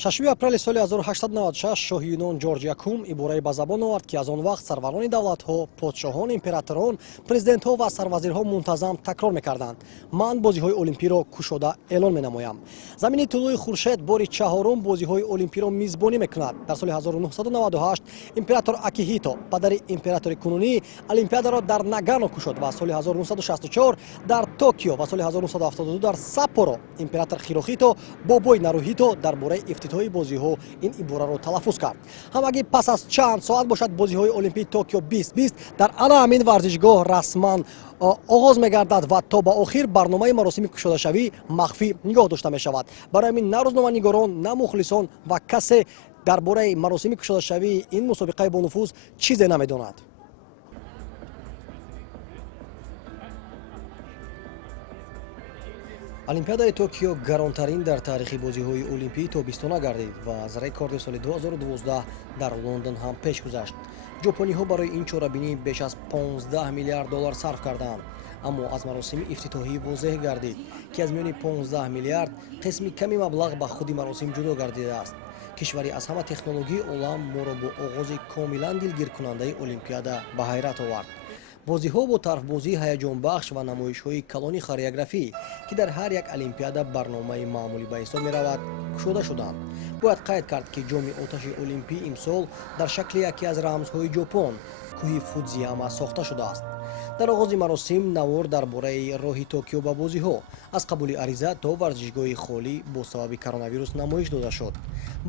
6 апрели соли 1896 шоҳи Юнон Ҷорҷ Якум ибораи ба забон овард ки аз он вақт сарварони давлатҳо, подшоҳон, императорон, президентҳо ва сарвазирҳо мунтазам такрор мекарданд: ман бозиҳои олимпиро кушода эълон менамоям. Замини тулӯи хуршед бори чаҳорум бозиҳои олимпиро мизбонӣ мекунад. Дар соли 1998 император Акихито, падари императори кунунӣ, олимпиадаро дар Нагано кушод ва соли 1964 дар Токио ва соли 1972 дар Саппоро император Хирохито бо бои Нарухито дар бораи ифтитоҳи бозиҳо ин ибораро талаффуз кард. Ҳамагӣ пас аз чанд соат бошад бозиҳои олимпии Токио 2020 дар ана ҳамин варзишгоҳ расман оғоз мегардад ва то ба охир барномаи маросими кушодашавӣ махфӣ нигоҳ дошта мешавад. Барои ҳамин на рӯзноманигорон, на мухлисон ва касе дар бораи маросими кушодашавии ин мусобиқаи бонуфуз чизе намедонад. олимпиадаи Токио гаронтарин дар таърихи бозиҳои олимпии тобистона гардид ва аз рекорди соли 2012 дар Лондон ҳам пеш гузашт. ҷопониҳо барои ин чорабинӣ беш аз $15 миллиард сарф карданд. аммо аз маросими ифтитоҳӣ возеҳ гардид, ки аз миёни $15 миллиард қисми ками маблағ ба худи маросим ҷудо гардидааст. кишвари аз ҳама технологии олам моро бо оғози комилан дилгиркунандаи олимпиада ба ҳайрат овард. бозиҳо бо тарфбозии ҳаяҷонбахш ва намоишҳои калони хореографӣ, ки дар ҳар як олимпиада барномаи маъмулӣ ба ҳисоб меравад, кушода шуданд. бояд қайд кард, ки ҷоми оташи олимпӣ имсол дар шакли яке аз рамзҳои ҷопон, кӯҳи Фудзияма сохта шудааст. дар оғози маросим навор дар бораи роҳи Токио ба бозиҳо аз қабули ариза то варзишгоҳи холӣ бо сабаби коронавирус намоиш дода шуд.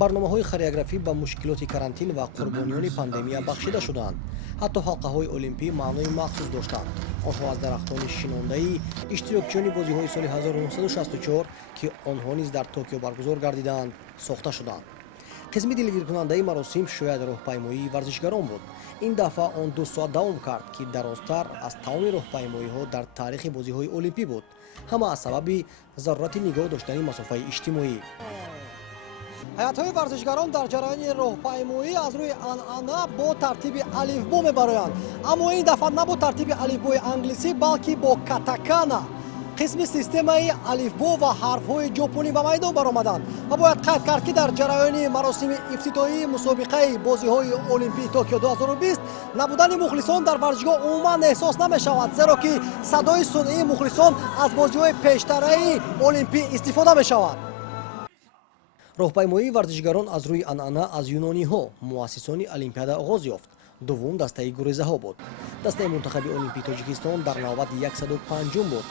барномаҳои хореографӣ ба мушкилоти карантин ва қурбониёни пандемия бахшида шуданд. ҳатто ҳалқаҳои олимпӣ маънои махсус доштанд. онҳо аз дарахтони шинондаи иштирокчиёни бозиҳои соли 1964, ки онҳо низ дар Токио баргузор гардиданд, сохта шуданд. қисми дилгиркунандаи маросим шояд роҳпаймоии варзишгарон буд. ин дафъа он 2 соат давом кард, ки дарозтар аз тамоми роҳпаймоиҳо дар таърихи бозиҳои олимпӣ буд. ҳама аз сабаби зарурати нигоҳ доштани масофаи иҷтимоӣ. ҳаятҳои варзишгарон дар ҷараёни роҳпаймоӣ аз рӯи анъана бо тартиби алифбо мебароянд. аммо ин дафъа на бо тартиби алифбои англисӣ, балки бо катакана, қисми системаи алифбо ва ҳарфҳои ҷопонӣ ба майдон баромаданд. ва бояд қайд кард, ки дар ҷараёни маросими ифтитоҳии мусобиқаи бозиҳои олимпии Токио 2020 набудани мухлисон дар варзишгоҳ умуман эҳсос намешавад, зеро ки садои сунъии мухлисон аз бозиҳои пештараи олимпӣ истифода мешавад. роҳпаймоии варзишгарон аз рӯи анъана аз юнониҳо, муассисони олимпиада оғоз ёфт. дуввум дастаи гурезаҳо буд. дастаи мунтахаби олимпии Тоҷикистон дар навбат 105 буд.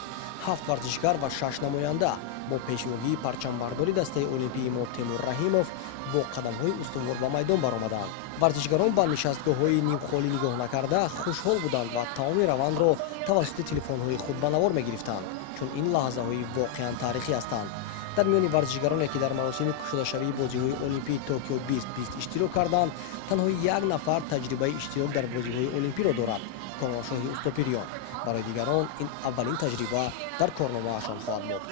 7 варзишгар ва 6 намоянда бо пешвоҳии парчамбардори дастаи олимпии мо Тимур Раҳимов бо қадамҳои устувор ба майдон баромаданд. варзишгарон ба нишастгоҳҳои нимхолӣ нигоҳ накарда хушҳол буданд ва тамоми равандро тавассути телефонҳои худ ба навор мегирифтанд, чун ин лаҳзаҳои воқеан таърихӣ ҳастанд. дар миёни варзишгароне, ки дар маросими кушодашавии бозиҳои олимпии Токио 2020 иштирок карданд, танҳо як нафар таҷрибаи иштирок дар бозиҳои олимпиро дорад: Коношоҳи Устопирён. барои дигарон ин аввалин таҷриба дар корномаашон хоҳад буд.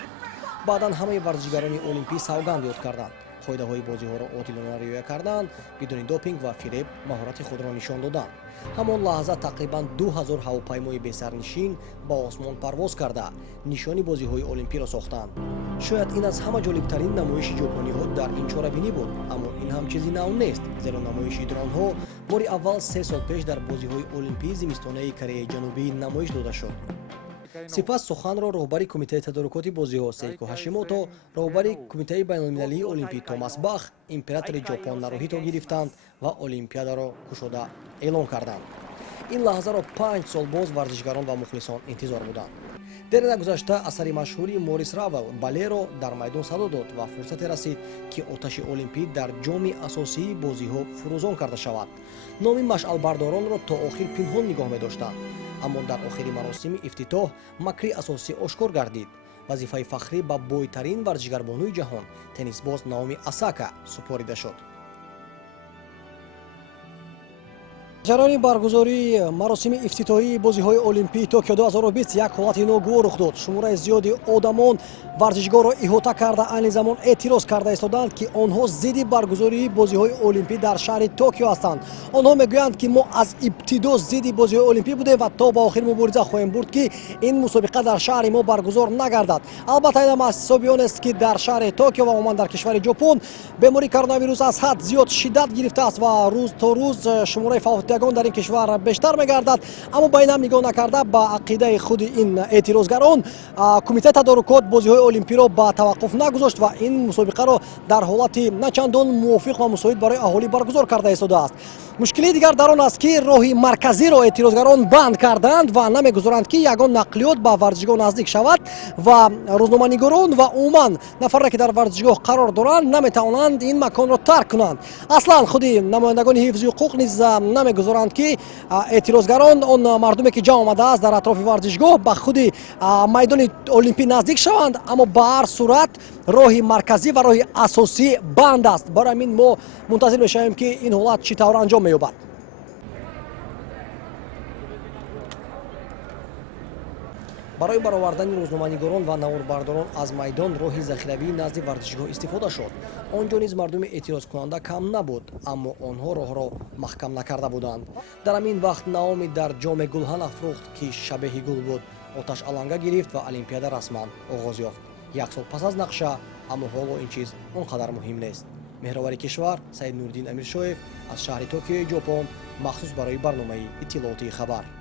баъдан ҳамаи варзишгарони олимпӣ савганд ёд карданд, қоидаҳои бозиҳоро одилона риоя карданд, бидуни допинг ва фиреб маҳорати худро нишон доданд. ҳамон лаҳза тақрибан 2000 ҳавопаймои бесарнишин ба осмон парвоз карда нишони бозиҳои олимпиро сохтанд. шояд ин аз ҳама ҷолибтарин намоиши ҷопониҳо дар ин чорабинӣ буд, аммо ин ҳам чизи нав нест, зеро намоиши дронҳо бори аввал 3 сол пеш дар бозиҳои олимпии зимистонаи Кореяи Ҷанубӣ намоиш дода шуд. сипас суханро роҳбари кумитаи тадорукоти бозиҳо Сейко Ҳашимото, роҳбари кумитаи байнулмилалии олимпӣ Томас Бах, императори ҷопон Нарухито гирифтанд ва олимпиадаро кушода эълон карданд. ин лаҳзаро 5 сол боз варзишгарон ва мухлисон интизор буданд. дер нагузашта асари машҳури Морис Равел «Балеро» дар майдон садо дод ва фурсате расид, ки оташи олимпӣ дар ҷоми асосии бозиҳо фурӯзон карда шавад. номи машъалбардоронро то охир пинҳон нигоҳ медоштанд, аммо дар охири маросими ифтитоҳ макри асосӣ ошкор гардид. вазифаи фахрӣ ба бойтарин варзишгарбонуи ҷаҳон, теннисбоз Наоми Осака супорида шуд. ҷараёни баргузории маросими ифтитоҳии бозиҳои олимпии Токио 2020 як ҳолати ногувор рух дод. Шумораи зиёди одамон варзишгоҳро иҳота карда айни замон эътироз карда истоданд, ки онҳо зидди баргузории бозиҳои олимпӣ дар шаҳри Токио ҳастанд. Онҳо мегӯянд, ки мо аз ибтидо зидди бозиҳои олимпӣ будем ва то ба охир мубориза хоҳем бурд, ки ин мусобиқа дар шаҳри мо баргузор нагардад. Албатта инам аз ҳисоби он аст, ки дар шаҳри Токио ва умуман дар кишвари ҷопон бемории коронавирус аз ҳад зиёд шиддат гирифтааст ва рӯз то рӯз шумораи фавотидагон дар ин кишвар бештар мегардад. Аммо ба инам нигоҳ накарда, ба ақидаи худи ин эътирозгарон, кумитаи тадорукот бозиҳои олимпиро ба таваққуф нагузошт ва ин мусобиқаро дар ҳолати начандон мувофиқ ва мусоид барои аҳолӣ баргузор карда истодааст. мушкили дигар дар он аст, ки роҳи марказиро эътирозгарон банд карданд ва намегузоранд, ки ягон нақлиёт ба варзишгоҳ наздик шавад ва рӯзноманигорон ва умуман нафаре, ки дар варзишгоҳ қарор доранд, наметавонанд ин маконро тарк кунанд. Аслан худи намояндагони ҳифзи ҳуқуқ низ намегузоранд, ки эътирозгарон, он мардуме, ки ҷамъ омадааст дар атрофи варзишгоҳ, ба худи майдони олимпӣ наздик шаванд, аммо ба ҳар сурат роҳи марказӣ ва роҳи асосӣ банд аст. Барои ҳамин мо мунтазир мешавем, ки ин ҳолат чӣ тавр анҷом меёбад. барои баровардани рӯзноманигорон ва наворбардорон аз майдон роҳи захиравии назди варзишгоҳ истифода шуд. Он ҷо низ мардуми эътирозкунанда кам набуд, аммо онҳо роҳро маҳкам накарда буданд. дар ҳамин вақт наоми дар ҷоме гулҳан афрӯхт, ки шабеҳи гул буд. оташ аланга гирифт ва олимпиада расман оғоз ёфт. як сол пас аз нақша, аммо ҳоло ин чиз он қадар муҳим нест. меҳровари кишвар Саид Нуриддин Амиршоев аз шаҳри Токиои Ҷопон, махсус барои барномаи иттилооти хабар.